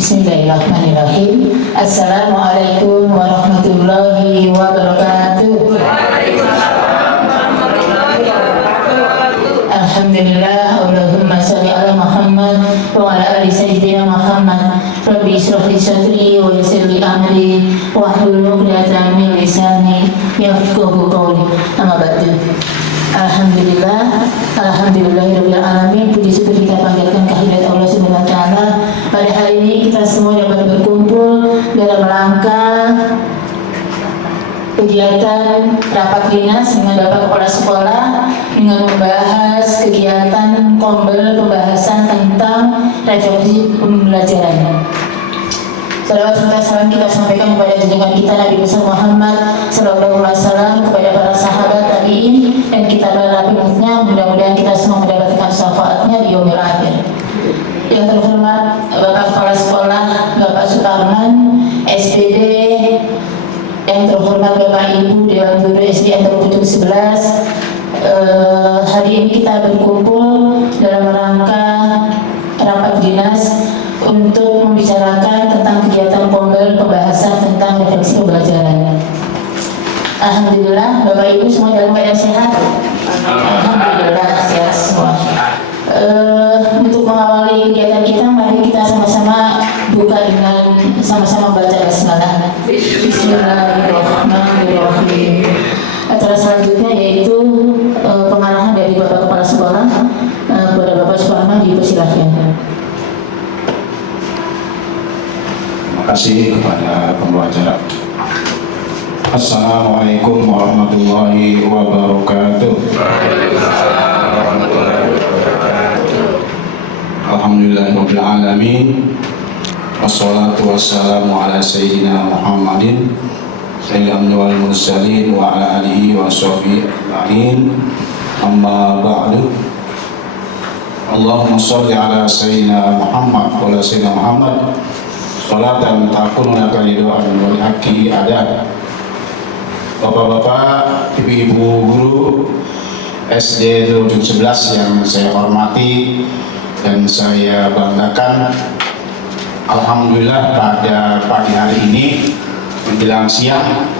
Bismillahirrahmanirrahim. Assalamualaikum warahmatullahi wabarakatuh. Alhamdulillah, Allahumma sholli ala Muhammad wa ala ali sayyidina Muhammad. Rabbi ishrah li sadri wa yassir li amri wahlul 'uqdatam min lisani yafqahu qawli. Amma ba'du. Alhamdulillahirabbil alamin. Puji syukur kita panjatkan kehadirat Allah Subhanahu wa taala. Pada hari ini kita semua dapat berkumpul dalam rangka kegiatan rapat dinas dengan Bapak Kepala Sekolah dengan membahas kegiatan pembahasan tentang refleksi pembelajaran. Salawat serta salam kita sampaikan kepada junjungan kita Nabi besar Muhammad Sallallahu Alaihi Wasallam, kepada para sahabat tabiin dan kita para pengikutnya. Mudah-mudahan kita semua mendapatkan syafaatnya di yaumil akhir. Yang terhormat Bapak Kepala Sekolah Bapak Suparman SPD, yang terhormat Bapak Ibu Dewan Guru SD Antara Pucuk 11, hari ini kita berkumpul dalam rangka rapat dinas untuk membicarakan tentang kegiatan pembahasan tentang refleksi pembelajaran. Alhamdulillah, Bapak Ibu semua dalam keadaan sehat. Alhamdulillah sehat semua. Untuk mengawali kegiatan kita, mari kita sama-sama buka dengan sama-sama baca basmalah. Bismillahirrahmanirrahim. Acara selanjutnya yaitu pengarahan dari Bapak Kepala Sekolah kepada Bapak Suparman, dipersilahkan. Terima kasih kepada pembawa acara. Assalamualaikum warahmatullahi wabarakatuh. Alhamdulillahirabbil alamin. Wassalatu wassalamu ala sayyidina Muhammadin sayyidil wal mursalin wa ala alihi wa sahbihi ajma'in. Amma ba'du. Allahumma shalli ala sayyidina Muhammad wa ala sayyidina Muhammad salatan takunu laka ridwan wal haqqi ada. Bapak-bapak, ibu-ibu guru SD 11 yang saya hormati dan saya banggakan, alhamdulillah pada pagi hari ini menjelang siang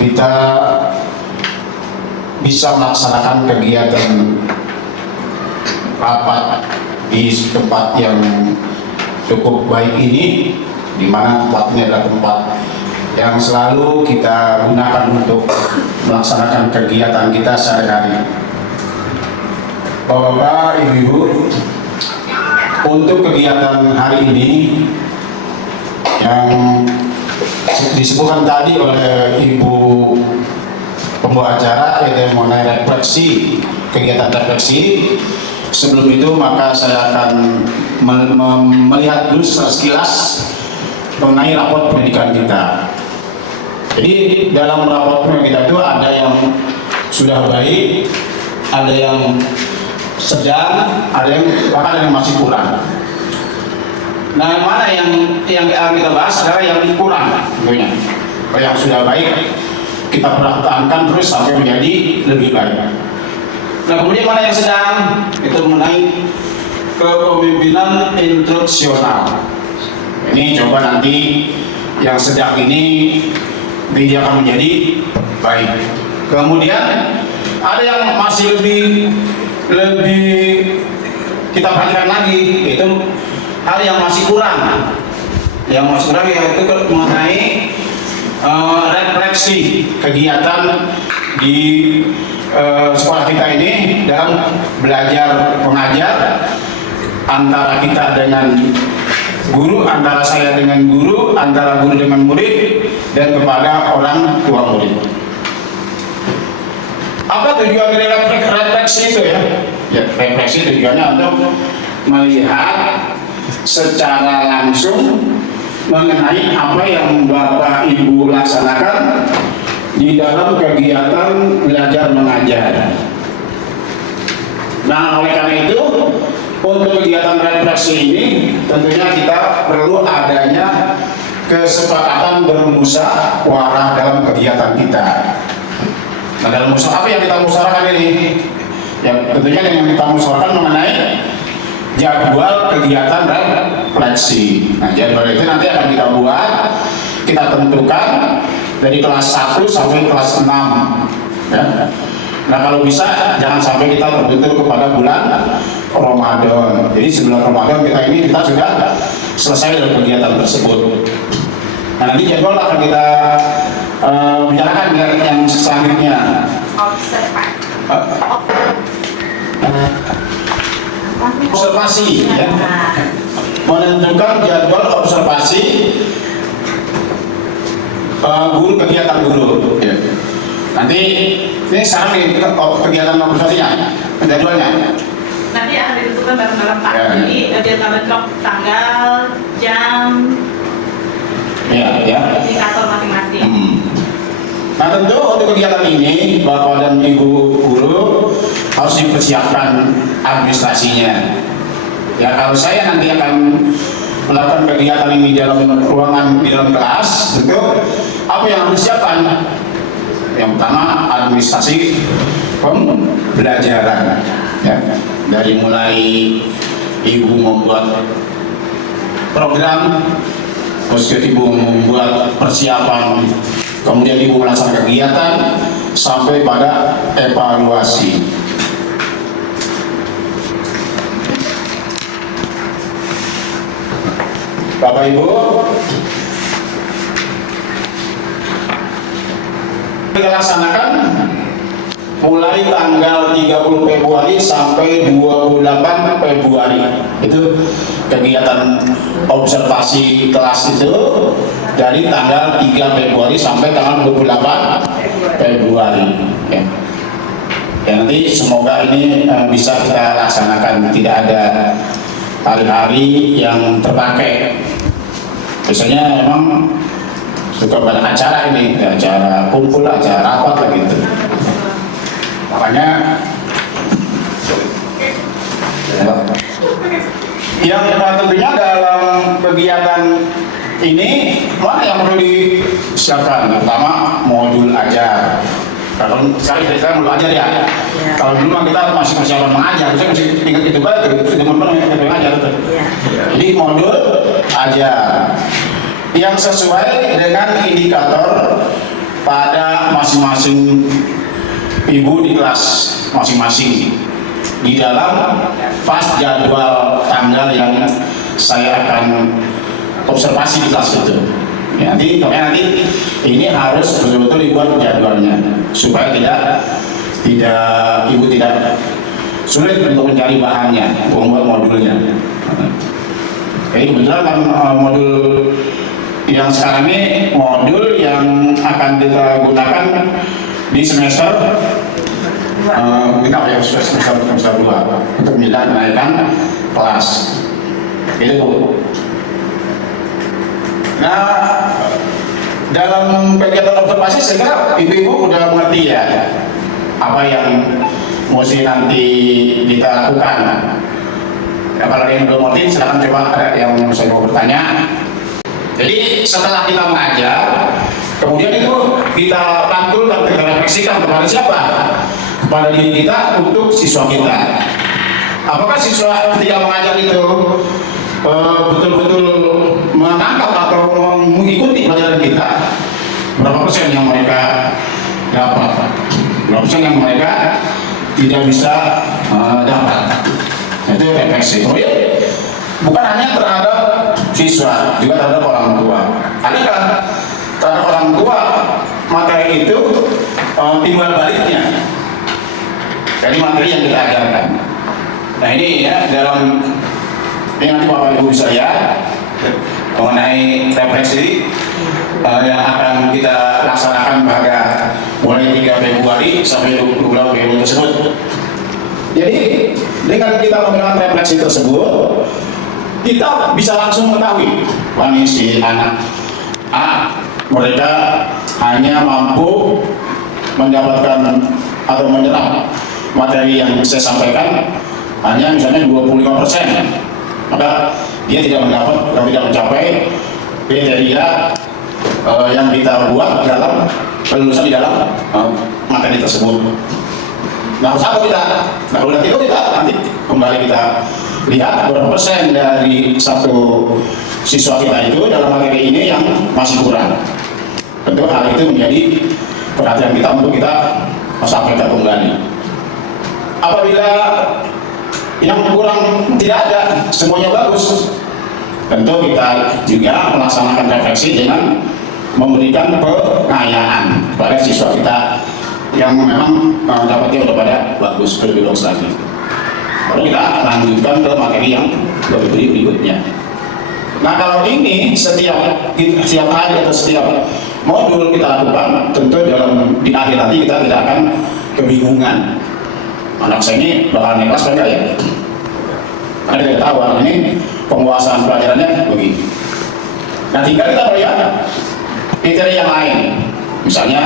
kita bisa melaksanakan kegiatan rapat di tempat yang cukup baik ini, di mana tempatnya adalah tempat yang selalu kita gunakan untuk melaksanakan kegiatan kita sehari-hari. Bapak-bapak, ibu-ibu, untuk kegiatan hari ini yang disebutkan tadi oleh Ibu pembawa acara, yaitu mengenai refleksi, kegiatan refleksi. Sebelum itu maka saya akan melihat dulu sekilas mengenai raport pendidikan kita. Jadi dalam raport pendidikan kita itu ada yang sudah baik, ada yang sedang, ada yang bahkan ada yang masih kurang. Nah, yang mana yang akan kita bahas adalah yang kurang, tentunya. Kalau yang sudah baik kita pertahankan terus sampai menjadi lebih baik. Nah, kemudian mana yang sedang, itu mengenai kepemimpinan instruksional. Ini coba nanti yang sedang ini dia akan menjadi baik. Kemudian ada yang masih lebih kita perhatikan lagi, itu hal yang masih kurang. Yang masih kurang yaitu mengenai refleksi kegiatan di sekolah kita ini dalam belajar mengajar, antara kita dengan guru, antara saya dengan guru, antara guru dengan murid, dan kepada orang tua murid. Apa tujuan dari refleksi itu ya? Ya, refleksi tujuannya untuk melihat secara langsung mengenai apa yang Bapak Ibu laksanakan di dalam kegiatan belajar mengajar. Nah, oleh karena itu, untuk kegiatan refleksi ini tentunya kita perlu adanya kesepakatan bermusyawarah dalam kegiatan kita. Nah, dalam musyawarah apa yang kita musyawarahkan ini? Ya, tentunya yang kita musyawarahkan mengenai jadwal kegiatan refleksi. Nah, jadwal itu nanti akan kita buat, kita tentukan dari kelas 1 sampai kelas 6. Ya. Nah, kalau bisa jangan sampai kita terbentur kepada bulan Ramadan. Jadi sebelum Ramadan kita sudah selesai dari kegiatan tersebut. Nah, nanti jadwal akan kita bicarakan yang selanjutnya. Observasi, ya. Menentukan jadwal observasi guru, kegiatan guru. Ya. Nanti ini sekarang kegiatan observasinya, jadwalnya. Nanti akan ditentukan bareng-bareng Pak. Ya. Jadi dia bentrok tanggal, jam, indikator masing-masing. Nah, tentu untuk kegiatan ini Bapak dan Ibu guru harus dipersiapkan administrasinya. Ya, kalau saya nanti akan melakukan kegiatan ini dalam ruangan di dalam kelas, tentu apa yang harus disiapkan? Yang pertama administrasi pembelajaran, ya. Dari mulai ibu membuat program, terus ibu membuat persiapan, kemudian ibu melaksanakan kegiatan sampai pada evaluasi. Bapak Ibu, kita laksanakan mulai tanggal 30 Februari sampai 28 Februari. Itu kegiatan observasi kelas itu dari tanggal 3 Februari sampai tanggal 28 Februari. Ya. Ya, nanti semoga ini bisa kita laksanakan, tidak ada hari-hari yang terpakai. Biasanya memang suka banyak acara ini, acara kumpul, acara rapat lah gitu. Makanya yang tentunya dalam kegiatan ini mana yang perlu disiapkan? Pertama, modul ajar. Kalau sekali saya modul ajar ya. Kalau dulu mah kita masih persiapan mengajar, saya masih ingat itu banget, sudah mengajar. Jadi modul ajar yang sesuai dengan indikator pada masing-masing ibu di kelas masing-masing di dalam pas jadwal tanggal yang saya akan observasi di kelas itu. Ya, nanti ini harus betul-betul dibuat jadwalnya supaya ibu tidak sulit untuk mencari bahannya, membuat modulnya. Oke, kebetulan kan modul yang sekarang ini modul yang akan kita gunakan di semester semester 2 untuk menaikkan kelas. Itu Bu. Nah, dalam kegiatan observasi saya kira ibu-ibu udah mengerti ya apa yang mesti nanti kita lakukan. Ya, kalau yang belum ngerti silakan coba ada yang saya mau bertanya. Jadi setelah kita mengajar, kemudian itu kita pantulkan, kita refleksikan kepada siapa? Kepada diri kita untuk siswa kita. Apakah siswa ketika mengajar itu betul-betul menangkap atau mengikuti pelajaran kita? Berapa persen yang mereka dapat? Berapa persen yang mereka tidak bisa dapat? Itu refleksi. Oh ya, bukan hanya terhadap siswa, juga terhadap orang tua. Adakah terhadap orang tua materi itu timbal baliknya dari materi yang kita ajarkan? Nah ini ya dalam ini nanti Bapak Ibu saya mengenai refleksi yang akan kita laksanakan pada mulai 3 Februari sampai 20 Februari tersebut. Jadi dengan kita melakukan refleksi tersebut, kita bisa langsung mengetahui si anak A mereka hanya mampu mendapatkan atau menyerap materi yang saya sampaikan hanya misalnya 25%, maka dia tidak mencapai kriteria yang kita buat dalam kelulusan di dalam materi tersebut. Nah, harus apa kita? Nah, kalau itu kita nanti kembali kita lihat berapa persen dari satu siswa kita itu dalam materi ini yang masih kurang. Tentu hal itu menjadi perhatian kita untuk kita sampaikan kembali. Apabila yang kurang tidak ada, semuanya bagus, tentu kita juga melaksanakan refleksi dengan memberikan pengayaan pada siswa kita yang memang dapatnya udah pada bagus, lebih bagus lagi. Lalu kita lanjutkan ke materi yang lebih berikutnya. Nah, kalau ini setiap hari atau setiap modul kita lakukan, tentu di akhir nanti kita tidak akan kebingungan. Anak saya ini bakal naik kelas enggak ya? Karena kita tahu ini penguasaan pelajarannya begini. Nah, tinggal kita melihat materi yang lain, misalnya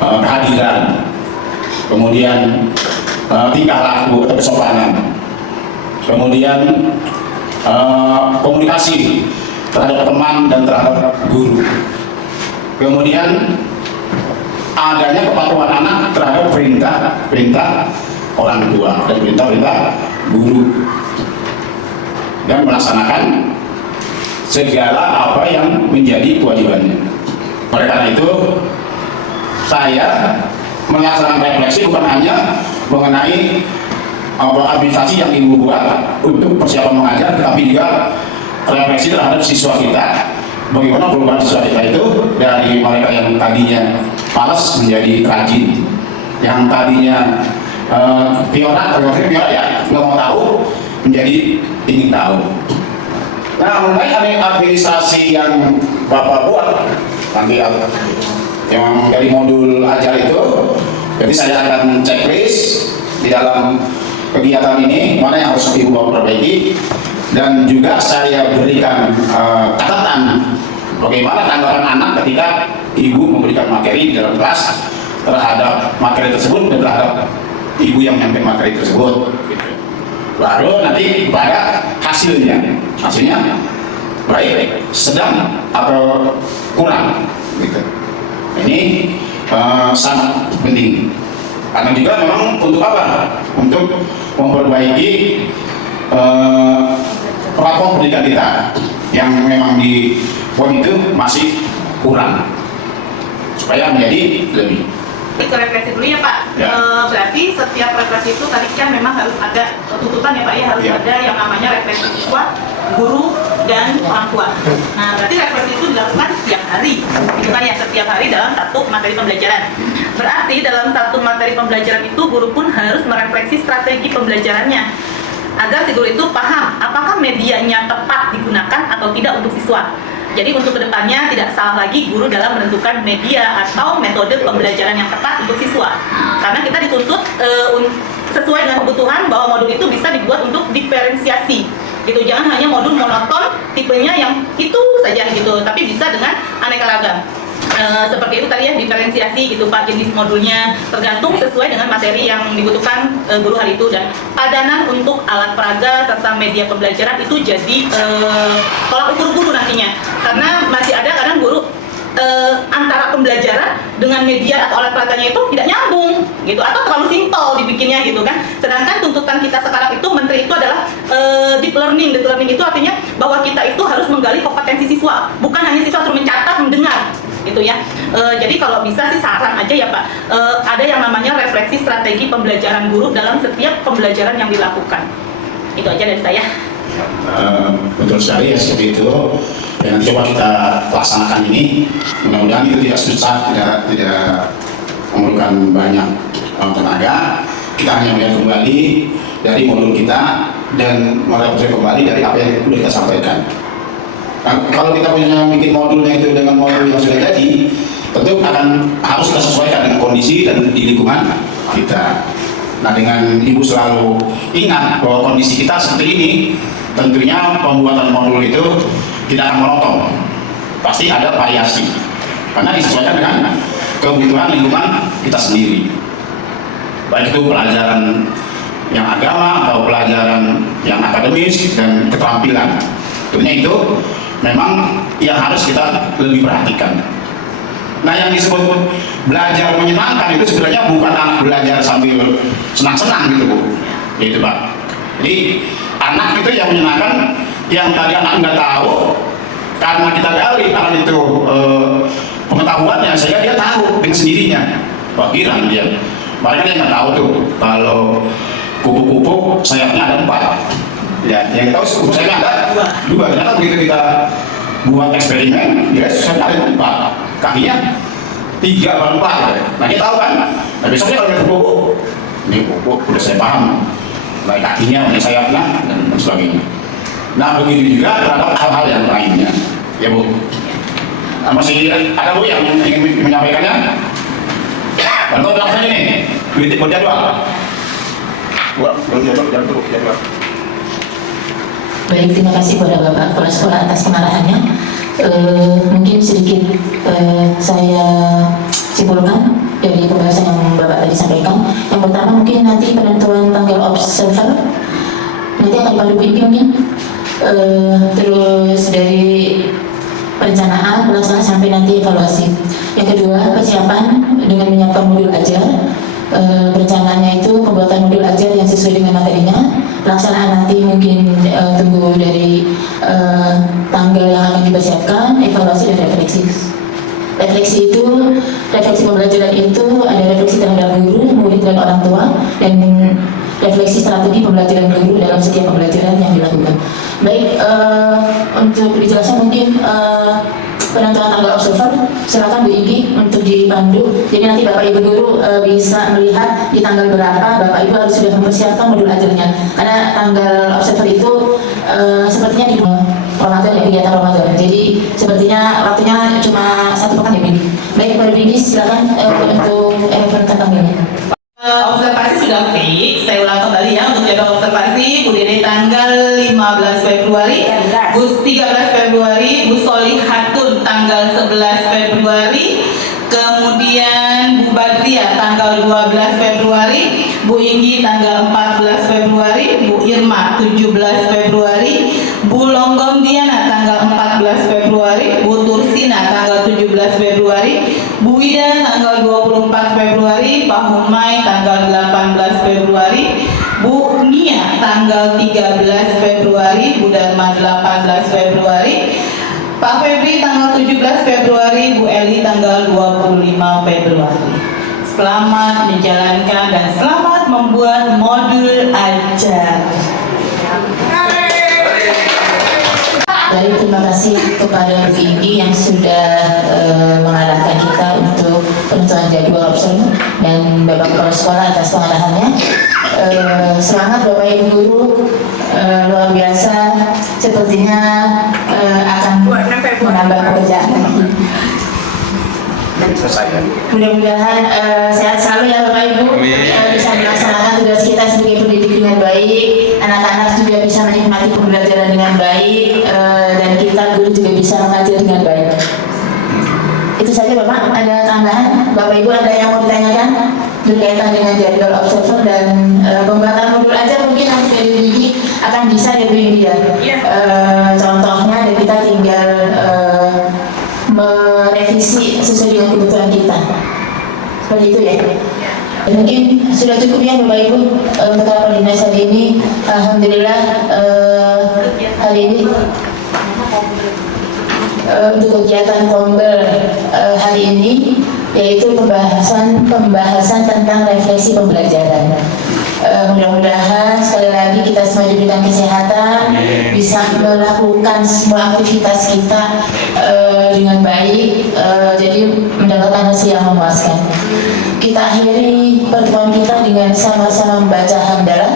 kehadiran, kemudian tingkah laku atau kesopanan, kemudian komunikasi terhadap teman dan terhadap guru, kemudian adanya kepatuhan anak terhadap perintah orang tua dan perintah guru, dan melaksanakan segala apa yang menjadi kewajibannya. Oleh karena itu, saya melaksanakan refleksi bukan hanya mengenai administrasi yang ibu buat untuk persiapan mengajar, tetapi juga refleksi terhadap siswa kita. Bagaimana perubahan siswa kita itu dari mereka yang tadinya malas menjadi rajin, yang tadinya piorat ya, nggak mau tahu, menjadi ingin tahu. Nah, mengenai administrasi yang Bapak buat nanti yang dari modul ajar itu, jadi saya akan checklist di dalam kegiatan ini mana yang harus Ibu Bapak perbaiki, dan juga saya berikan catatan bagaimana tanggapan anak ketika Ibu memberikan materi di dalam kelas terhadap materi tersebut dan terhadap Ibu yang menyampaikan materi tersebut. Baru nanti pada hasilnya baik, sedang atau kurang gitu. Ini sangat penting karena juga memang untuk apa? Untuk memperbaiki platform pendidikan kita yang memang di poin itu masih kurang supaya menjadi lebih. Kita refleksi dulu ya Pak. Ya. Berarti setiap refleksi itu tadi kan memang harus ada tuntutan ya Pak ya, harus Ya. ada yang namanya refleksi siswa, guru, dan orang tua. Nah, berarti refleksi itu dilakukan setiap hari, itu kan ya, setiap hari dalam satu materi pembelajaran. Berarti dalam satu materi pembelajaran itu guru pun harus merefleksi strategi pembelajarannya agar si guru itu paham apakah medianya tepat digunakan atau tidak untuk siswa. Jadi untuk kedepannya tidak salah lagi guru dalam menentukan media atau metode pembelajaran yang tepat untuk siswa. Karena kita dituntut sesuai dengan kebutuhan bahwa modul itu bisa dibuat untuk diferensiasi. Gitu, jangan hanya modul monoton tipenya yang itu saja gitu, tapi bisa dengan aneka ragam. Seperti itu tadi ya, diferensiasi gitu Pak, jenis modulnya tergantung sesuai dengan materi yang dibutuhkan guru hari itu, dan padanan untuk alat peraga serta media pembelajaran itu jadi tolak ukur guru nantinya, karena masih ada kadang guru antara pembelajaran dengan media atau alat peraganya itu tidak nyambung gitu, atau terlalu simpel dibikinnya gitu kan. Sedangkan tuntutan kita sekarang itu menteri itu adalah deep learning. Deep learning itu artinya bahwa kita itu harus menggali kompetensi siswa, bukan hanya siswa terus mencatat, mendengar gitu ya. Jadi kalau bisa sih saran aja ya Pak, ada yang namanya refleksi strategi pembelajaran guru dalam setiap pembelajaran yang dilakukan. Itu aja dari saya. Betul sekali ya, seperti itu. Dan nanti coba kita laksanakan ini. Mudah-mudahan itu tidak susah, tidak memerlukan banyak tenaga. Kita hanya melihat kembali dari modul kita dan merefleksi kembali dari apa yang sudah kita sampaikan. Nah, kalau kita punya bikin modulnya itu dengan modul yang sudah jadi, tentu harus kita sesuaikan dengan kondisi dan di lingkungan kita. Nah, dengan Ibu selalu ingat bahwa kondisi kita seperti ini, tentunya pembuatan modul itu tidak akan monoton, pasti ada variasi karena disesuaikan dengan kebutuhan lingkungan kita sendiri, baik itu pelajaran yang agama atau pelajaran yang akademis dan keterampilan. Tentunya itu memang yang harus kita lebih perhatikan. Nah, yang disebut belajar menyenangkan itu sebenarnya bukan anak belajar sambil senang-senang gitu Bu, gitu Pak. Jadi anak itu yang menyenangkan, yang tadi anak nggak tahu, karena kita gali karena itu pengetahuannya, sehingga dia tahu dengan sendirinya. Bagiran dia, mereka dia nggak tahu tuh kalau kupu-kupu sayapnya ada 4. Ya, yang kita tahu kupu sayapnya ada 2. Ternyata begitu kita buat eksperimen, dia sayapnya ada 4, kakinya 3 atau 4. Nah kita tahu kan, nah besoknya kalau dia kupu-kupu, ini kupu udah saya paham, baik kakinya, baik sayapnya dan sebagainya. Nah begitu juga terhadap hal-hal yang lainnya, ya Bu. Nah, masih ada Bu yang ingin menyampaikannya? Bantu bilang saya ini, kritik berjadwal. Jadwal. Baik, terima kasih kepada Bapak Kepala Sekolah atas pengarahannya. Mungkin sedikit saya simpulkan dari pembahasan yang Bapak tadi sampaikan. Yang pertama mungkin nanti penentuan tanggal observer nanti akan dipandu ini mungkin. Terus dari perencanaan, pelaksanaan sampai nanti evaluasi. Yang kedua, persiapan dengan menyiapkan modul ajar. Perencanaannya itu pembuatan modul ajar yang sesuai dengan materinya. Pelaksanaan nanti mungkin tunggu dari tanggal yang akan dipersiapkan, evaluasi dan refleksi. Refleksi pembelajaran itu ada refleksi terhadap guru, murid dan orang tua, dan refleksi strategi pembelajaran guru dalam setiap pembelajaran yang dilakukan. Baik, untuk dijelaskan mungkin penentuan tanggal observer, silakan Bu Inggi untuk dipandu. Jadi nanti Bapak Ibu guru bisa melihat di tanggal berapa Bapak Ibu harus sudah mempersiapkan modul ajarnya. Karena tanggal observer itu sepertinya di Ramadan ya, kegiatan Ramadan. Jadi sepertinya waktunya cuma 1 pekan ya Bu Inggi. Baik, Bu Inggi silakan untuk penentuan tanggalnya. Observasi sudah fix, saya ulang kembali ya untuk jadwal observasi. Bu Dede tanggal 15 Februari, Bu 13 Februari, Bu Solihatun tanggal 11 Februari, kemudian Bu Badria tanggal 12 Februari, Bu Inggi tanggal 14 Februari, Bu Irma 17 Februari, Bu Longgong Diana tanggal 14 Februari, Bu Tursina tanggal 17 Februari, Bu Wida tanggal 24 Februari, Pak Humay tanggal 18 Februari, Bu Nia tanggal 13 Februari, Bu Dharma 18 Februari, Pak Febri tanggal 17 Februari, Bu Eli tanggal 25 Februari. Selamat menjalankan dan selamat membuat modul ajar. Baik, terima kasih kepada Bu Inggi yang sudah mengarahkan kita untuk penentuan jadwal observer dan Bapak Kepala Sekolah atas pengarahannya. Semangat Bapak Ibu guru, luar biasa, sepertinya akan menambah pekerjaan lagi. Mudah-mudahan sehat selalu ya Bapak Ibu, bisa melaksanakan tugas kita sebagai pendidik dengan baik, anak-anak juga bisa menikmati pembelajaran dengan baik, dan kita guru juga bisa mengajar dengan baik. Itu saja Bapak, ada tambahan? Bapak Ibu ada yang mau ditanyakan berkaitan dengan jadwal observer dan pembuatan modul aja mungkin nanti dari Widi akan bisa dari dia. Contohnya dan kita tinggal merevisi sesuai dengan kebutuhan kita. Seperti itu ya. Dan mungkin sudah cukup ya Bapak Ibu untuk rapat dinas hari ini. Alhamdulillah hari ini untuk kegiatan Kombel hari ini yaitu pembahasan tentang refleksi pembelajaran. Mudah-mudahan sekali lagi kita semua diberikan kesehatan, bisa melakukan semua aktivitas kita dengan baik, jadi mendapatkan hasil yang memuaskan. Kita akhiri pertemuan kita dengan sama-sama membaca hamdalah.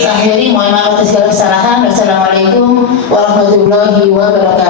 Saya akhiri, mohon maaf atas segala kesalahan. Wassalamualaikum warahmatullahi wabarakatuh.